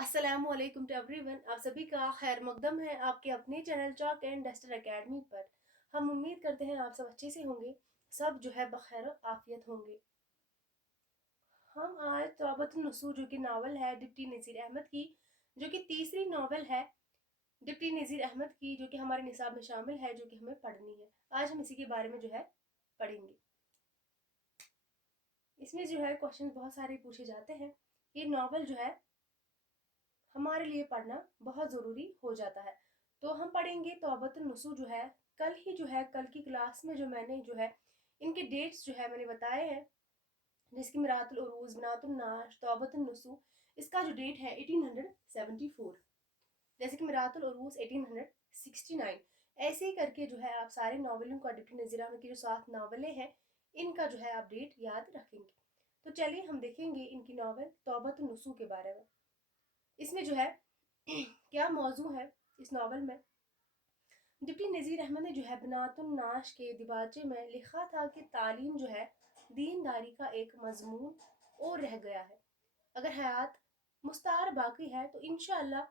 अस्सलाम वालेकुम to everyone. आप सभी का खैर मकदम है आपके अपने channel chalk and duster academy पर। हम उम्मीद करते हैं आप सब अच्छे से होंगे, सब जो है बखैर आफियत होंगे। हम आज तौबतुन नसूर जो कि नावल है डिप्टी नज़ीर अहमद की, जो कि तीसरी नावल है डिप्टी नज़ीर अहमद की, जो कि हमारे निसाब में शामिल है, जो कि हमें पढ़नी है। आज हम इसी के बारे में जो है पढ़ेंगे। इसमें जो है क्वेश्चन बहुत सारे पूछे जाते हैं। ये नावल जो है हमारे लिए पढ़ना बहुत ज़रूरी हो जाता है। तो हम पढ़ेंगे तौबतुन नसूह जो है, कल ही जो है कल की क्लास में जो मैंने जो है इनके डेट्स जो है मैंने बताए हैं, जैसे कि मिरातुल उरूज, बनातुन नाश, तौबतुन नसूह, इसका जो डेट है 1874, जैसे कि मिरातुल उरूज 1869। ऐसे ही करके जो है आप सारे नावलों का, डिप्टी नज़ीर अहमद की जो 7 नावलें हैं, इनका जो है आप डेट याद रखेंगे। तो चलिए हम देखेंगे इनकी नावल तौबतुन नसूह के बारे में। इसमें जो है क्या मौजू है इस नावल में। डिप्टी नज़ीर अहमद ने जो है बनातुन नाश के दिबाचे में लिखा था कि तालीम जो है दीनदारी का एक मजमून और रह गया है। अगर हयात मुस्तार बाकी है तो इंशाअल्लाह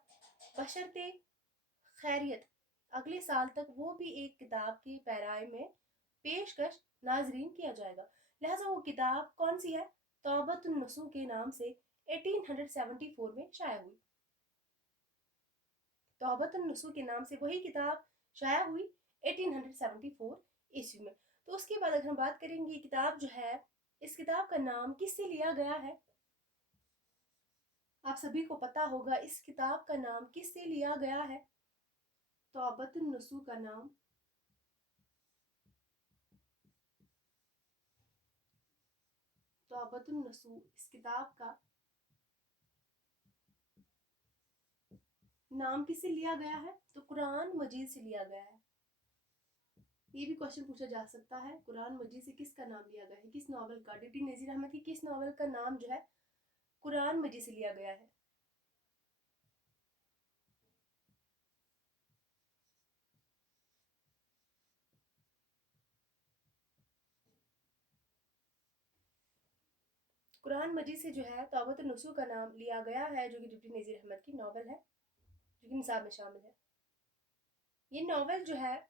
बशर्ते खैरियत अगले साल तक वो भी एक किताब की पैराए में पेशकश नाजरीन किया जाएगा। लिहाजा वो किताब कौन सी है? तौबतुन नसूह के नाम से 1874 में शाया हुई। तौबतुन नसूह के नाम से वही किताब शाया हुई 1874 ईस्वी में। तो उसके बाद अगर हम बात करेंगे किताब जो है, इस किताब का नाम किससे लिया गया है? आप सभी को पता होगा इस किताब का नाम किससे लिया गया है। तौबतुन नसूह का नाम तौबतुन नसूह इस किताब का नाम किससे लिया गया है? तो कुरान मजीद से लिया गया है। ये भी क्वेश्चन पूछा जा सकता है, कुरान मजीद से किसका नाम लिया गया है, किस नावल का, डिप्टी नज़ीर अहमद की किस नावल का नाम जो है कुरान मजीद से लिया गया है। कुरान मजीद से जो है तौबतुन नसूह का नाम लिया गया है, जो कि डिप्टी नज़ीर अहमद की नावल है, जो कि निसाब में शामिल है। ये नावल जो है,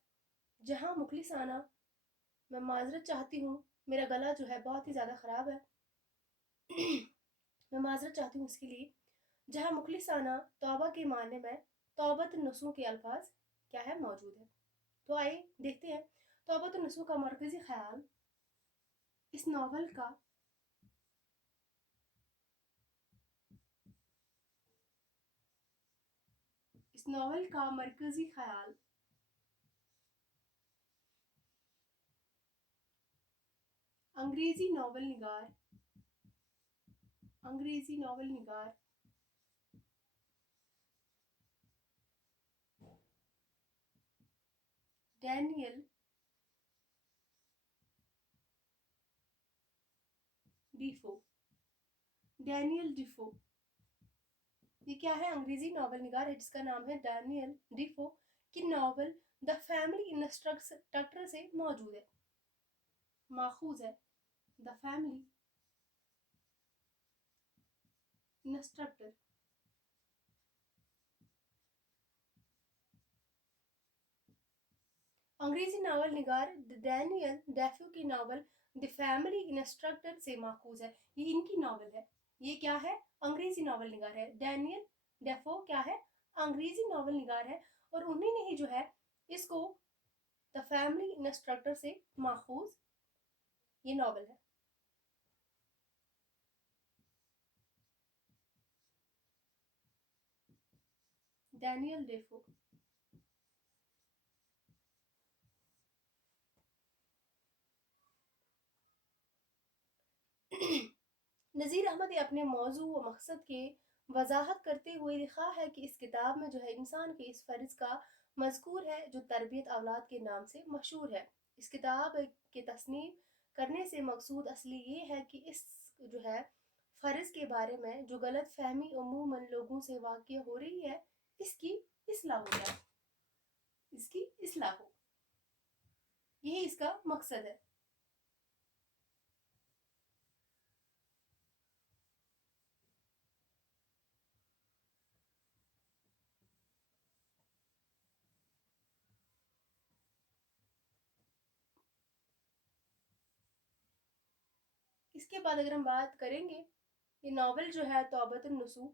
जहाँ मुखलिसाना, मैं माजरत चाहती हूँ, मेरा गला जो है बहुत ही ज़्यादा ख़राब है मैं माजरत चाहती हूँ इसके लिए। जहाँ मुखलिसाना तौबा के माने में तौबतुन नसूह के अल्फाज क्या है मौजूद है। तो आइए देखते हैं तौबतुन नसूह का मरकजी ख्याल। इस नावल का मरकजी ख्याल अंग्रेजी नावल निगार डैनियल डिफो डैनियल डिफो ये क्या है? अंग्रेजी नावल निगार है जिसका नाम है डैनियल डिफो की नावल द फैमिली इंस्ट्रक्टर से मौजूद है, माखूज है। The family instructor. अंग्रेजी नावल निगार डैनियल डेफो की नावल द फैमिली इंस्ट्रक्टर से माखूज है। ये इनकी नावल है। ये क्या है? अंग्रेजी नावल निगार है। डैनियल डेफो क्या है? अंग्रेजी नावल निगार है। और उन्हीं ने ही जो है इसको द फैमिली इंस्ट्रक्टर से माखूज ये नावल है। Daniel Dafoe. नज़ीर अहमद ने अपने मौजू व मकसद के वजाहत करते हुए लिखा है कि इस किताब में जो है इंसान के इस फ़र्ज़ का मज़कूर है जो तरबियत औलाद के नाम से मशहूर है। इस किताब के तस्नीफ करने से मकसूद असली ये है कि इस जो है फ़र्ज़ के बारे में जो गलत फहमी अमूमन लोगों से वाक़या हो रही है, इसकी इसलाह हो जाए, इसकी इसलाह हो। यही इसका मकसद है। इसके बाद अगर हम बात करेंगे, ये नावल जो है तौबत नसूह,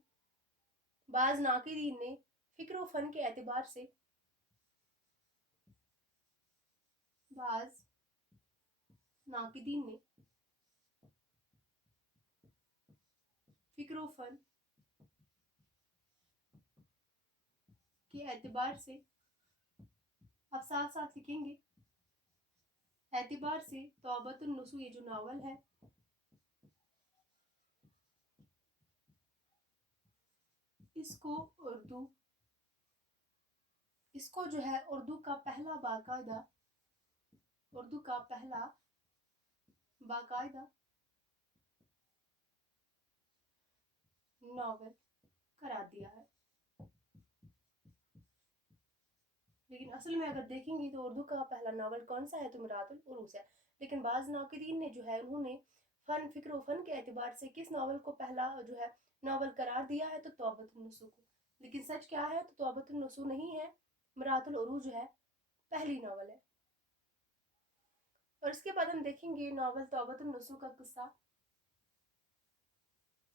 बाज नाकिदीन ने फिक्र व फन के एतबार से, बाज नाकिदीन ने फिक्र व फन के एतबार से, अब साथ साथ लिखेंगे, एतबार से तौबत नसूह ये जो नावल है, इसको जो है उर्दू का पहला बाकायदा नावल करार दिया है। लेकिन असल में अगर देखेंगे तो उर्दू का पहला नावल कौन सा है, तो मिरातुल उरूस है। लेकिन बाज नाकिदीन ने जो है उन्होंने फिक्र व फन के एतबार से किस नावल को पहला जो है नावल करार दिया है, तो तौबत नसूह को। लेकिन सच क्या है, तो तौबत नसूह नहीं है, मिरातुल उरूस जो है पहली नावल है। और इसके बाद हम देखेंगे नावल तौबत नसूह का किस्सा।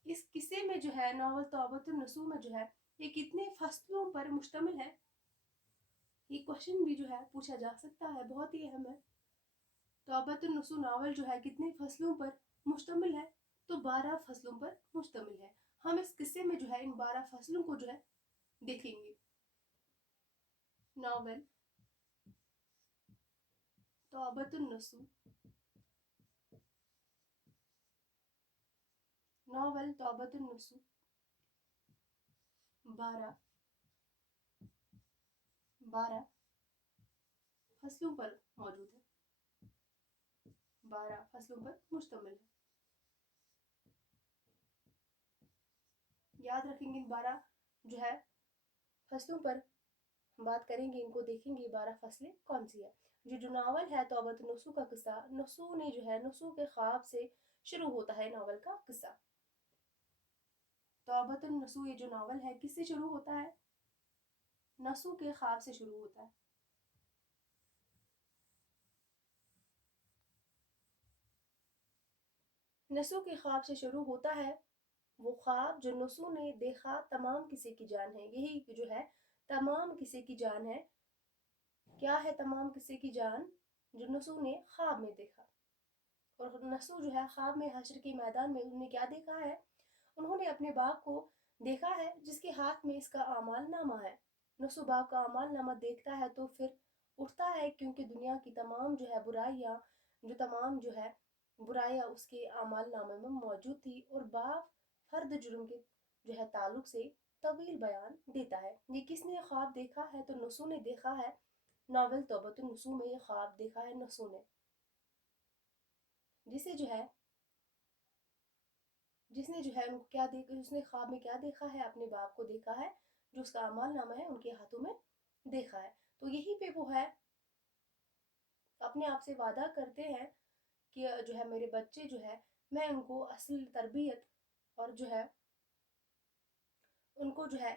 इस किस्से में जो है नावल तौबत नसूह में जो है ये कितने फसलों पर मुश्तमिल है, ये क्वेश्चन भी जो है पूछा जा सकता है, बहुत ही अहम है। तौबत नसूह नावल जो है कितने फसलों पर मुश्तमिल है, तो 12 फसलों पर मुश्तमिल है। हम इस किस्से में जो है इन 12 फसलों को जो है देखेंगे। नावल तौबत नसूह, नावल तौबत नसूह 12 फसलों पर मौजूद है, 12 फसलों पर मुश्तमिल है। याद रखेंगे इन 12 जो है फसलों पर हम बात करेंगे, इनको देखेंगे 12 फसलें कौन सी है। जो नावल है तौबत नसूह का किस्सा, नसूह ने जो है नसूह के ख्वाब से शुरू होता है नावल का किस्सा। तौबत नसूह ये जो नावल है किससे शुरू होता है, नसूह के ख्वाब से शुरू होता है। नसूह के ख्वाब से शुरू होता है, वो ख्वाब जो नसूह ने देखा तमाम किसी की जान है। यही जो है तमाम किसी की जान है। क्या है तमाम किसी की जान, जो नसूह ने ख्वाब में देखा। और नसूह जो है ख्वाब में हश्र के मैदान में उन्होंने क्या देखा है, उन्होंने अपने बाप को देखा है जिसके हाथ में इसका आमाल नामा है। नसूह बाप का आमाल नामा देखता है तो फिर उठता है, क्योंकि दुनिया की तमाम जो है बुराइयाँ, जो तमाम जो है बुराइयाँ उसके आमाल नामे में मौजूद थी। और बाप फर्द जुर्म के जो है ताल्लुक से तवील बयान देता है। ये किसने ख्वाब देखा है, तो नसूह ने देखा है। नावल तौबत नसूह में ये ख्वाब देखा है नसूह ने, जिसे जो है जिसने जो है उनको क्या देखा, उसने ख्वाब में क्या देखा है, अपने बाप को देखा है जो उसका अमाल नामा है उनके हाथों में देखा है। तो यही पे वो है अपने आप से वादा करते हैं कि जो है मेरे बच्चे जो है मैं उनको असल तरबियत और जो है उनको जो है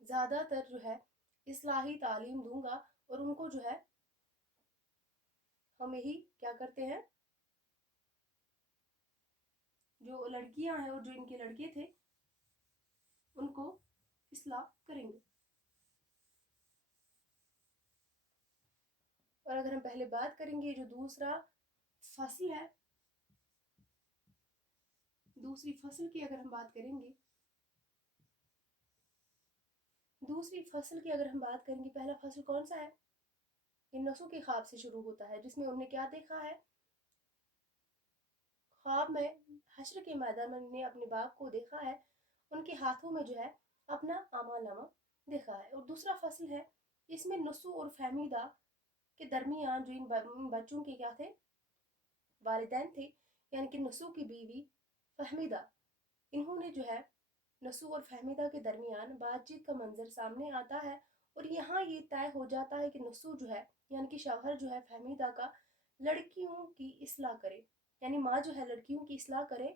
ज़्यादातर जो है इस्लाही तालीम दूंगा। और उनको जो है हम यही क्या करते हैं, जो लड़कियां हैं और जो इनके लड़के थे उनको इस्लाह करेंगे। और अगर हम पहले बात करेंगे जो दूसरा फसल है, दूसरी फसल की अगर हम बात करेंगे, दूसरी फसल की अगर हम बात करेंगे, पहला फसल कौन सा है, ये नसूह के ख्वाब से शुरू होता है, जिसमें उन्हें क्या देखा है, ख्वाब में हश्र के मैदान में उन्हें अपने बाप को देखा है, उनके हाथों में जो है अपना आमालनामा देखा है। और दूसरा फसल है, इसमें नसूह और फहमीदा के दरमियान जो इन बच्चों के क्या थे, वालिदैन थे, यानी कि नसूह की बीवी फहमीदा, इन्होंने जो है नसूह और फहमीदा के दरमियान बातचीत का मंजर सामने आता है। और यहाँ ये तय हो जाता है कि नसूह जो है यानी कि शौहर जो है फहमीदा का लड़कियों की इस्लाह करे, यानी माँ जो है लड़कियों की इस्लाह करे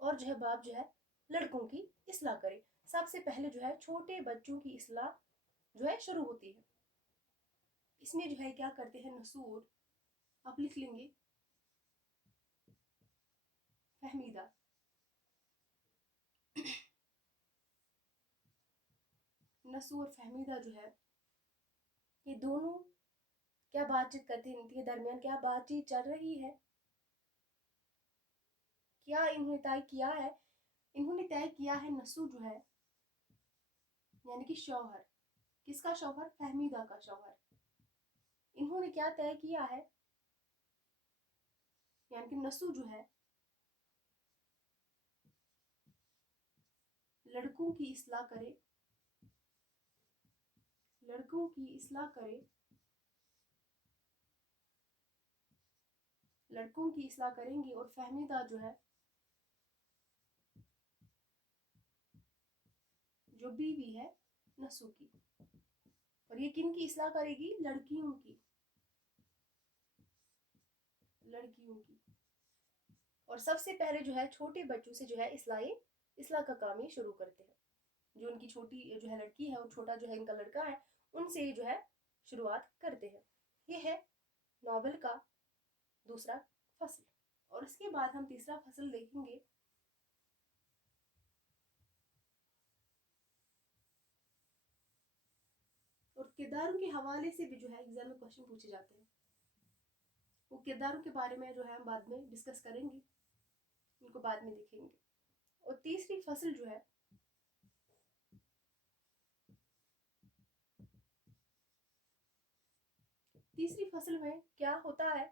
और जो है बाप जो है लड़कों की इस्लाह करे। सबसे पहले जो है छोटे बच्चों की इस्लाह जो है शुरू होती है। इसमें जो है क्या करते हैं नसूह, आप लिख लेंगे, فہمیدہ. نسو اور فہمیدہ جو ہے یہ دونوں کیا بات چیت کرتے ہیں، ان کے درمیان کیا بات چیت چل رہی ہے، کیا انہوں نے طے کیا ہے. انہوں نے طے کیا ہے نسو جو ہے یعنی کہ شوہر. کس کا شوہر؟ فہمیدہ کا شوہر. انہوں نے کیا طے کیا ہے یعنی کہ نسو جو ہے لڑکوں کی اصلاح کرے، لڑکوں کی اصلاح کرے، لڑکوں کی اصلاح کریں گے. اور فہمیدہ جو ہے جو بیوی ہے نسو کی. اور یہ کن کی اصلاح کرے گی؟ لڑکیوں کی، لڑکیوں کی. اور سب سے پہلے جو ہے چھوٹے بچوں سے جو ہے اصلاح کا کام یہ شروع کرتے ہیں. جو ان کی چھوٹی جو ہے لڑکی ہے اور چھوٹا جو ہے ان کا لڑکا ہے، ان سے یہ جو ہے شروعات کرتے ہیں. یہ ہے ناول کا دوسرا فصل. اور اس کے بعد ہم تیسرا فصل دیکھیں گے. اور کرداروں کے حوالے سے بھی جو ہے ایگزام میں کوشچن پوچھے جاتے ہیں. وہ کرداروں کے بارے میں جو ہے ہم بعد میں ڈسکس کریں گے، ان کو بعد میں دیکھیں گے. اور تیسری فصل جو ہے تیسری فصل میں کیا ہوتا ہے؟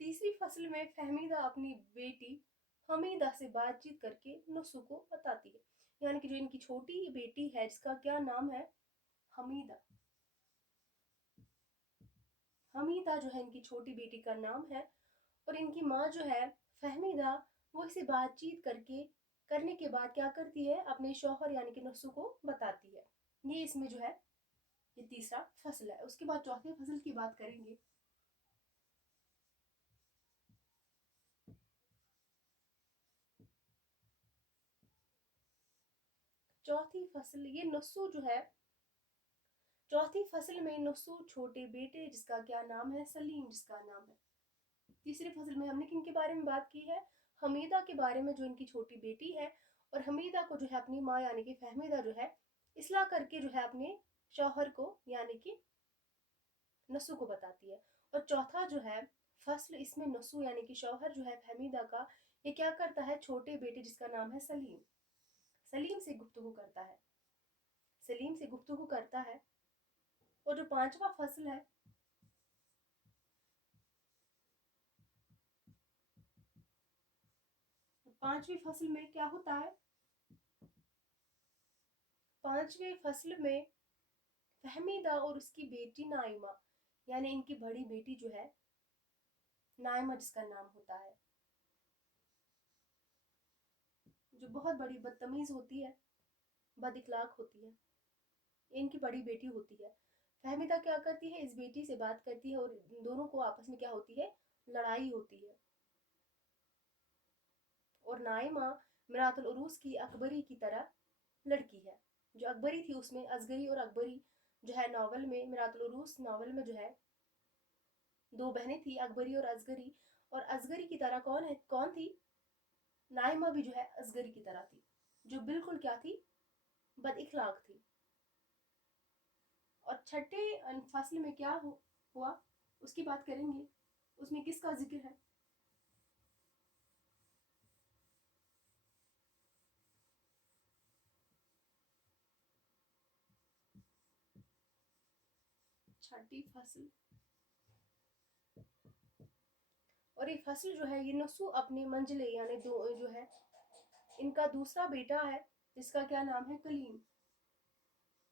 تیسری فصل میں فہمیدہ اپنی بیٹی حمیدہ سے بات چیت کر کے نسو کو بتاتی ہے. یعنی کہ جو ان کی چھوٹی بیٹی ہے جس کا کیا نام ہے؟ حمیدہ. حمیدہ جو ہے ان کی چھوٹی بیٹی کا نام ہے. اور ان کی ماں جو ہے فہمیدہ وہ اسے بات چیت کرنے کے بعد کیا کرتی ہے؟ اپنے شوہر یعنی کہ نسو کو بتاتی ہے. یہ اس میں جو ہے یہ تیسرا فصل ہے. اس کے بعد چوتھے فصل کی بات کریں گے. چوتھی فصل یہ نسو جو ہے چوتھی فصل میں نسو چھوٹے بیٹے جس کا کیا نام ہے؟ سلیم جس کا نام ہے. تیسری فصل میں ہم نے کن کے بارے میں بات کی ہے؟ حمیدہ کے بارے میں جو ان کی چھوٹی بیٹی ہے. اور حمیدہ کو جو ہے اپنی ماں یعنی کہ فہمیدہ جو ہے اصلاح کر کے جو ہے اپنے شوہر کو یعنی کہ نسو کو بتاتی ہے. اور چوتھا جو ہے فصل اس میں نسو یعنی کہ شوہر جو ہے فہمیدہ کا یہ کیا کرتا ہے؟ چھوٹے بیٹے جس کا نام ہے سلیم سے گفتگو کرتا ہے. سلیم سے گفتگو کرتا ہے. اور جو پانچواں فصل ہے پانچویں فصل میں کیا ہوتا ہے؟ پانچویں فصل میں فہمیدہ اور اس کی بیٹی نائمہ یعنی ان کی بڑی بیٹی جو ہے نائمہ جس کا نام ہوتا ہے جو بہت بڑی بدتمیز ہوتی ہے، بد اخلاق ہوتی ہے، ان کی بڑی بیٹی ہوتی ہے. فہمیدہ کیا کرتی ہے؟ اس بیٹی سے بات کرتی ہے اور دونوں کو آپس میں کیا ہوتی ہے؟ لڑائی ہوتی ہے. اور نائمہ مرات العروس کی اکبری کی طرح لڑکی ہے. جو اکبری تھی اس میں اصغری اور اکبری جو ہے ناول میں مرات العروس ناول میں جو ہے دو بہنیں تھی اکبری اور اصغری. اور اصغری کی طرح کون تھی؟ نائمہ بھی جو ہے اصغری کی طرح تھی جو بالکل کیا تھی؟ بد اخلاق تھی. اور چھٹے فصل میں کیا ہوا اس کی بات کریں گے. اس میں کس کا ذکر ہے؟ چھٹی فصل. اور یہ فصل جو ہے یہ نسو اپنے منجلے یعنی جو ہے ان کا دوسرا بیٹا ہے جس کا کیا نام ہے؟ کلیم.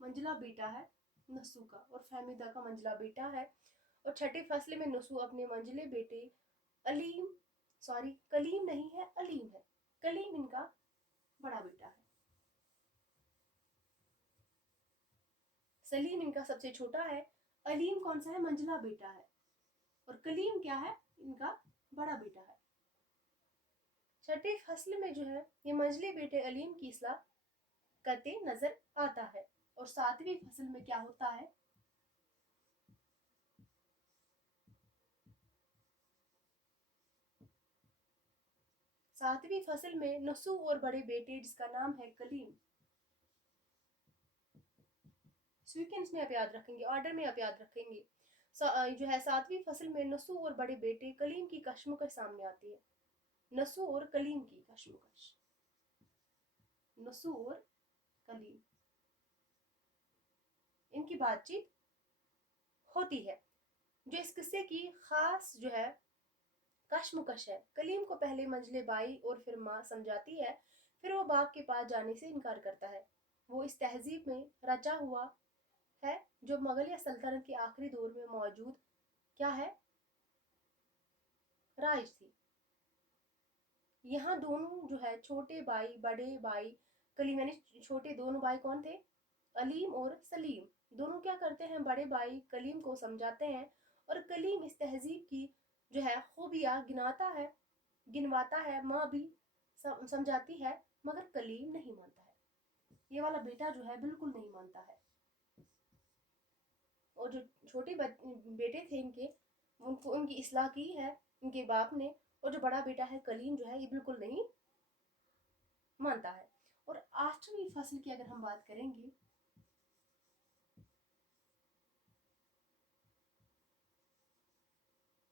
منجلا بیٹا ہے نسو کا اور فہمیدہ کا منجلا بیٹا ہے. اور چھٹے فصل میں نسو اپنے منجلے بیٹے کلیم نہیں ہے علیم ہے. کلیم ان کا بڑا بیٹا ہے. سلیم ان کا سب سے چھوٹا ہے. علیم کون سا ہے؟ منجلا بیٹا ہے. اور کلیم کیا ہے؟ ان کا بڑا بیٹا ہے. چھٹے فصل میں جو ہے یہ منجلے بیٹے علیم کی اصلاح کرتے نظر آتا ہے. اور ساتویں فصل میں کیا ہوتا ہے؟ 7वीं फसल में नसू और बड़े बेटे जिसका नाम है कलीम। सीक्वेंस में आप याद रखेंगे, ऑर्डर में आप याद रखेंगे। जो है 7वीं फसल में नसू और बड़े बेटे कलीम की कश्मकश सामने आती है। नसू और कलीम की कश्मकश, नसू और कलीम, इनकी बातचीत होती है। जो इस किस्से की खास जो है कश्मकश है, कलीम को पहले मंजले बाई और फिर माँ समझाती है, फिर वो बाप के पास जाने से इनकार करता है। वो इस तहजीब में रचा हुआ है जो मुगलिया सल्तनत के आखिरी दौर में मौजूद क्या है, राइज थी। यहाँ दोनों जो है छोटे भाई बड़े भाई कलीम, यानी छोटे दोनों भाई कौन थे, अलीम और सलीम, दोनों क्या करते हैं, बड़े भाई कलीम को समझाते हैं और कलीम इस तहजीब की जो है खूबियाँ गिनवाता है, माँ भी समझाती है, मगर कलीम नहीं मानता है। ये वाला बेटा जो है बिल्कुल नहीं मानता है। और जो छोटे बेटे थे इनके, उनको उनकी इस्लाह की है इनके बाप ने, और जो बड़ा बेटा है कलीम जो है ये बिल्कुल नहीं मानता है। और 8वीं फसल की अगर हम बात करेंगे,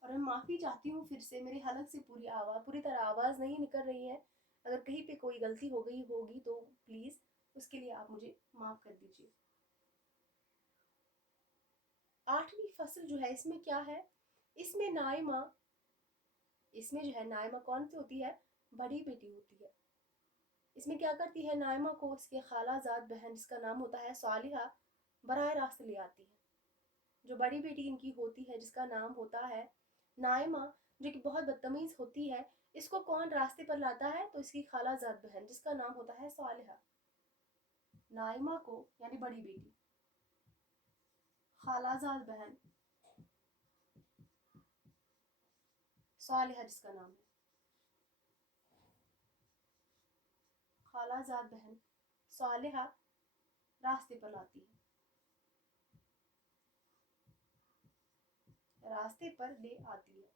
और मैं माफ़ी चाहती हूँ फिर से, मेरी हलक से पूरी तरह आवाज़ नहीं निकल रही है, अगर कहीं पे कोई गलती हो गई होगी तो प्लीज़ उसके लिए आप मुझे माफ़ कर दीजिए। 8वीं फसल जो है इसमें क्या है, इसमें जो है नाइमा कौन सी होती है, बड़ी बेटी होती है। इसमें क्या करती है, नाइमा को उसके खालाजाद बहन जिसका नाम होता है सालिहा बराह रास्त ले आती है। जो बड़ी बेटी इनकी होती है जिसका नाम होता है नाइमा, जो कि बहुत बदतमीज होती है, इसको कौन रास्ते पर लाता है, तो इसकी खालाजाद बहन जिसका नाम होता है सालिहा। नाइमा को यानी बड़ी बेटी, खालाजाद बहन सालिहा जिसका नाम है, खालाजाद बहन सालिहा रास्ते पर लाती है, रास्ते पर ले आती है।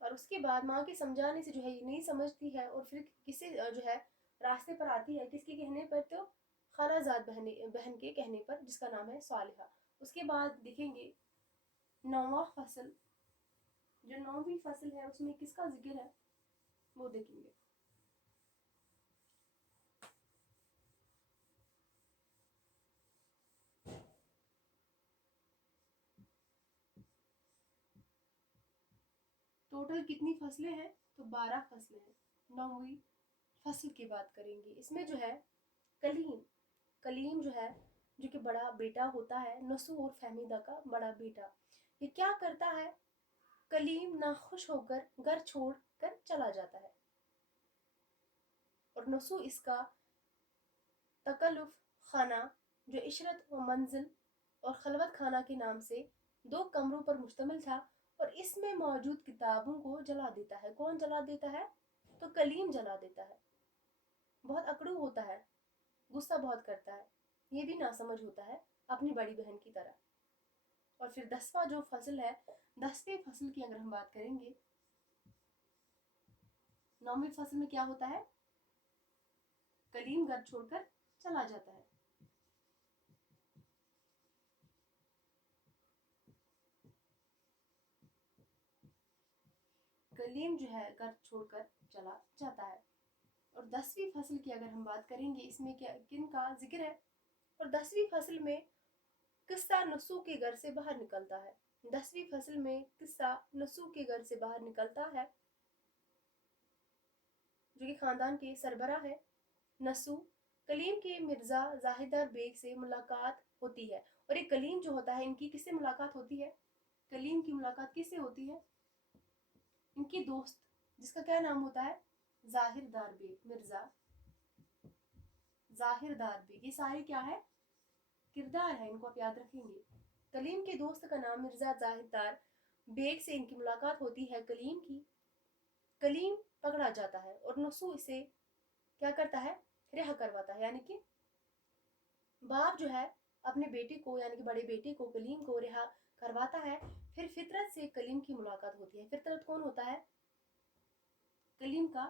और उसके बाद माँ के समझाने से जो है ये नहीं समझती है, और फिर किसी जो है रास्ते पर आती है, किसके कहने पर, तो खालाजाद बहन के कहने पर जिसका नाम है सालिहा। उसके बाद देखेंगे 9वां फसल, जो 9वीं फसल है उसमें किसका जिक्र है वो देखेंगे। टोटल कितनी फसलें हैं, तो 12 फसलें हैं। 9वीं फसल की बात करेंगे, इसमें जो है कलीम जो है, जो कि बड़ा बेटा होता है, नसू और फहमीदा का बड़ा बेटा, ये क्या करता है, कलीम नाखुश होकर घर छोड़ कर चला जाता है, और नसू इसका तकल्लुफ खाना, जो इशरत व मंजिल और खलवत खाना के नाम से 2 कमरों पर मुश्तमिल था, और इसमें मौजूद किताबों को जला देता है। कौन जला देता है, तो कलीम जला देता है। बहुत अकड़ू होता है, गुस्सा बहुत करता है, ये भी नासमझ होता है अपनी बड़ी बहन की तरह। और फिर 10वां जो फसल है, 10वें फसल की अगर हम बात करेंगे, 9वीं फसल में क्या होता है, कलीम घर छोड़कर चला जाता है। कलीम जो है घर छोड़कर चला जाता है। और 10वीं फसल की अगर हम बात करेंगे, इसमें क्या किन का जिक्र है, और 10वीं फसल में किस्सा नसू के घर से बाहर निकलता है। 10वीं फसल में किस्सा नसू के घर से बाहर निकलता है, जो कि खानदान के सरबरा है। नसू कलीम के मिर्जा जाहिदार बेग से मुलाकात होती है, और ये कलीम जो होता है इनकी किससे मुलाकात होती है, कलीम की मुलाकात किससे होती है, इनकी दोस्त जिसका क्या नाम होता है, जाहिरदार बेग, मिर्जा जाहिरदार बेग। ये सारे क्या है, किरदार है, इनको आप याद रखेंगे। कलीम के दोस्त का नाम मिर्जा जाहिरदार बेग से इनकी मुलाकात होती है कलीम की। कलीम पकड़ा जाता है और नसू इसे क्या करता है, रिहा करवाता है, यानी कि बाप जो है अपने बेटे को, यानी कि बड़े बेटे को कलीम को रिहा करवाता है, फिर फितरत से कलीम की मुलाकात होती है। फितरत कौन होता है? कलीम का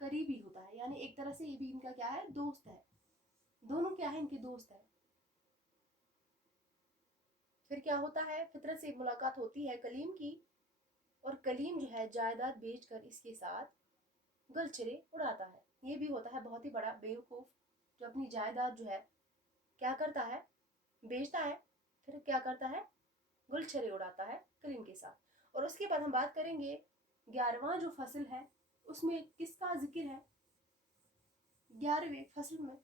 करीबी होता है, यानी एक तरह से ये भी इनका क्या है? दोस्त है। दोनों क्या है? इनके दोस्त है। फिर क्या होता है? फितरत से मुलाकात होती है कलीम की, और कलीम जो है जायदाद बेचकर इसके साथ गलछरे उड़ाता है। ये भी होता है बहुत ही बड़ा बेवकूफ, जो अपनी जायदाद जो है क्या करता है? बेचता है, फिर क्या करता है? गुलछरे उड़ाता है कलीम के साथ। और उसके बाद हम बात करेंगे 11वां जो फसल है उसमें किसका जिक्र है? 11वें फसल में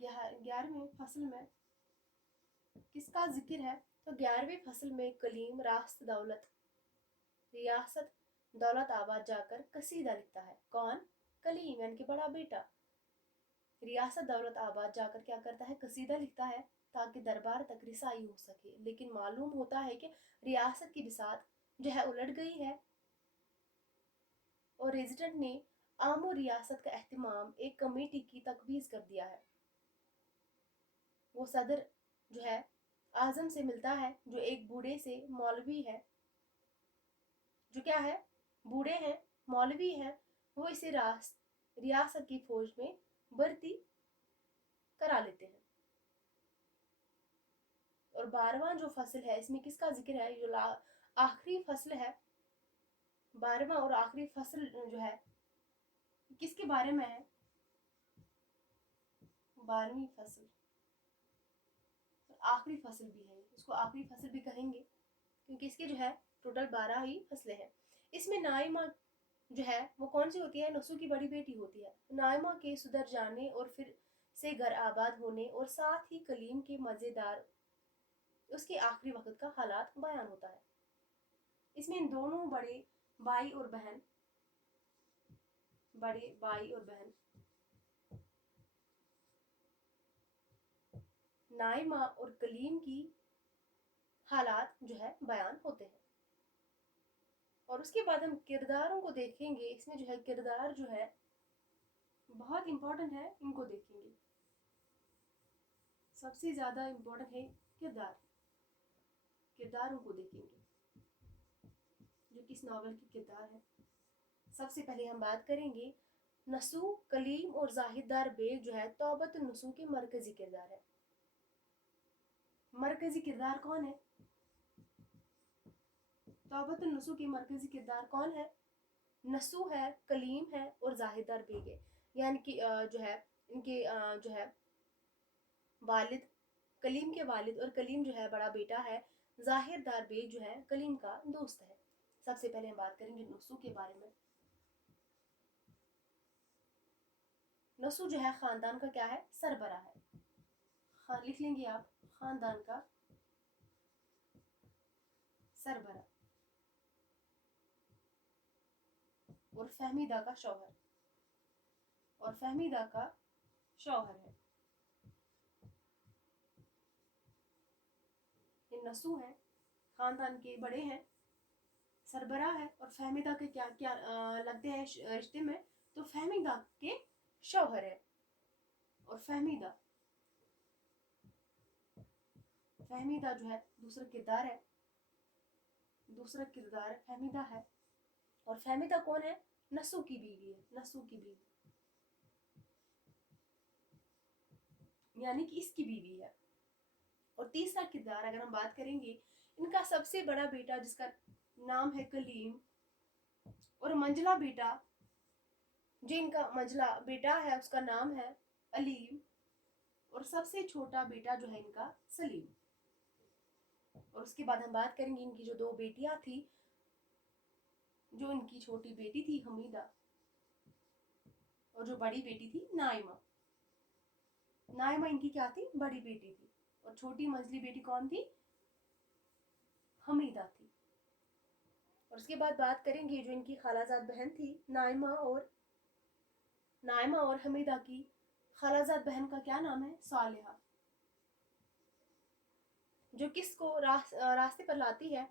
11वें फसल में किसका जिक्र है? तो 11वें फसल में कलीम रियासत दौलत आबाद जाकर कसीदा लिखता है। कौन? कलीम, यानी कि बड़ा बेटा रियासत दौलत आबाद जाकर क्या करता है? कसीदा लिखता है, ताकि दरबार तक रिसाई हो सके। लेकिन मालूम होता है कि रियासत की बिसात जो है उलट गई है, और रेजिडेंट ने आम रियासत का एहतमाम एक कमेटी की तकवीज़ कर दिया है। वो सदर जो है आजम से मिलता है, जो एक बूढ़े से मौलवी है, जो क्या है? बूढ़े हैं, मौलवी हैं। वो इसे रियासत की फौज में भर्ती करा लेते हैं। और 12वां जो फसल है इसमें किसका जिक्र है? जो आखिरी फसल है, 12वां और आखिरी फसल जो है किसके बारे में है? 12वीं फसल और आखिरी फसल भी है, इसको आखिरी फसल भी कहेंगे क्योंकि इसके जो है टोटल 12 ही फसलें हैं। इसमें नाइमा जो है वो कौन सी होती है? नसू की बड़ी बेटी होती है। नाइमा के सुधर जाने और फिर से घर आबाद होने और साथ ही कलीम के मज़ेदार उसके आखिरी वक्त का हालात बयान होता है। इसमें इन दोनों बड़े भाई और बहन नाइमा और कलीम की हालात जो है बयान होते हैं। और उसके बाद हम किरदारों को देखेंगे। इसमें जो है किरदार जो है बहुत इंपॉर्टेंट है, इनको देखेंगे। सबसे ज़्यादा इंपॉर्टेंट है किरदारों को देखेंगे, जो किस नॉवल की किरदार है। सबसे पहले हम बात करेंगे नसू, कलीम और जाहिदार बेग जो है तौबत नसू के मरकजी किरदार है। मरकजी किरदार कौन है? तौबत नसू के मरकजी किरदार कौन है? नसू है, कलीम है और जाहिदार बेग है। यानी कि जो है इनके जो है वालिद, कलीम के वालिद, और कलीम जो है बड़ा बेटा है। जाहिरदार बेग जो है कलीम का दोस्त है। सबसे पहले हम बात करेंगे नसू के बारे में। नसू जो है खानदान का क्या है? सरबरा है। लिख लेंगे आप, खानदान का सरबरा, और फहमीदा का शौहर, है। ये नसू है, खानदान के बड़े हैं, सरबरा है, और फहमीदा के क्या क्या लगते हैं रिश्ते में? तो फहमीदा के शौहर है। और फहमीदा जो है दूसरा किरदार फहमीदा है। और फहमीदा कौन है? नसू की बीवी है, यानी कि इसकी बीवी है। और तीसरा किरदार अगर हम बात करेंगे, इनका सबसे बड़ा बेटा जिसका नाम है कलीम, और मंजला बेटा, जो इनका मंजला बेटा है उसका नाम है अलीम, और सबसे छोटा बेटा जो है इनका सलीम। और उसके बाद हम बात करेंगे इनकी जो 2 बेटियां थी, जो इनकी छोटी बेटी थी हमीदा, और जो बड़ी बेटी थी नाइमा। इनकी क्या थी? बड़ी बेटी थी। और छोटी मंजली बेटी कौन थी? हमीदा थी। और उसके बाद बात करेंगे जो इनकी खालाजाद बहन थी नाइमा और हमीदा की खालाजाद बहन का क्या नाम है? सालिहा, जो किसको रास्ते पर लाती है?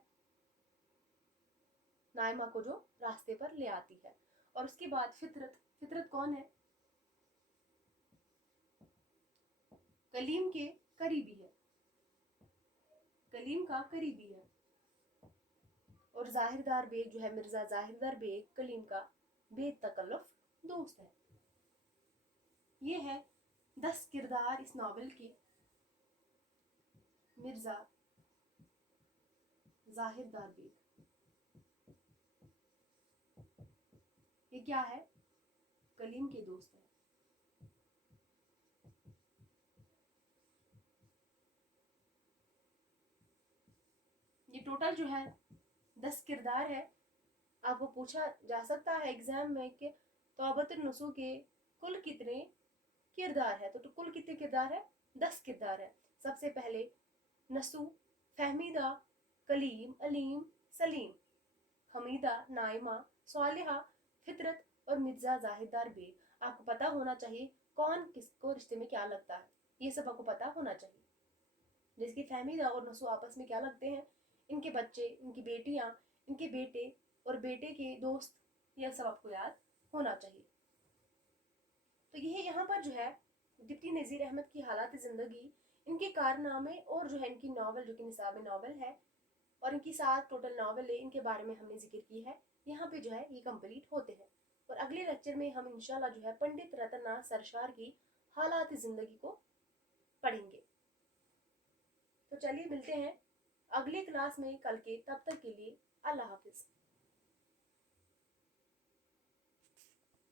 नाइमा को जो रास्ते पर ले आती है। और उसके बाद फितरत कौन है? कलीम के करीबी है, कलीम का करीबी है। और जाहिरदार बेग जो है, मिर्जा जाहिरदार बेग कलीम का बेतकल्लुफ दोस्त है। ये है 10 किरदार इस नावल के। मिर्जा जाहिरदार बेग, ये क्या है? कलीम के दोस्त है। ये टोटल जो है 10 किरदार है। आपको पूछा जा सकता है एग्जाम में कि तौबतुन नसूह के कुल कितने किरदार है, तो कुल कितने किरदार है? 10 किरदार है। सबसे पहले नसूह, फहमीदा, कलीम, अलीम, सलीम, हमीदा, नाइमा, सालिहा, फितरत और मिर्जा जाहिरदार बेग। आपको पता होना चाहिए कौन किसको रिश्ते में क्या लगता है, ये सब आपको पता होना चाहिए। जैसे कि फहमीदा और नसूह आपस में क्या लगते हैं, इनके बच्चे, इनकी बेटियां, इनके बेटे और बेटे के दोस्त, यह सब आपको याद होना चाहिए। तो यह यहाँ पर जो है डिप्टी नज़ीर अहमद की हालात ज़िंदगी, इनके कारनामे और जो है इनकी नावल जो कि निसाब नावल है और इनकी 7 टोटल नावल है, इनके बारे में हमने जिक्र की है। यहाँ पे जो है ये कंप्लीट होते हैं। और अगले लेक्चर में हम इंशाल्लाह जो है पंडित रतन नाथ सरशार की हालात ज़िंदगी को पढ़ेंगे। तो चलिए मिलते हैं अगले क्लास में कल के, तब तक के लिए अल्लाह हाफिज़।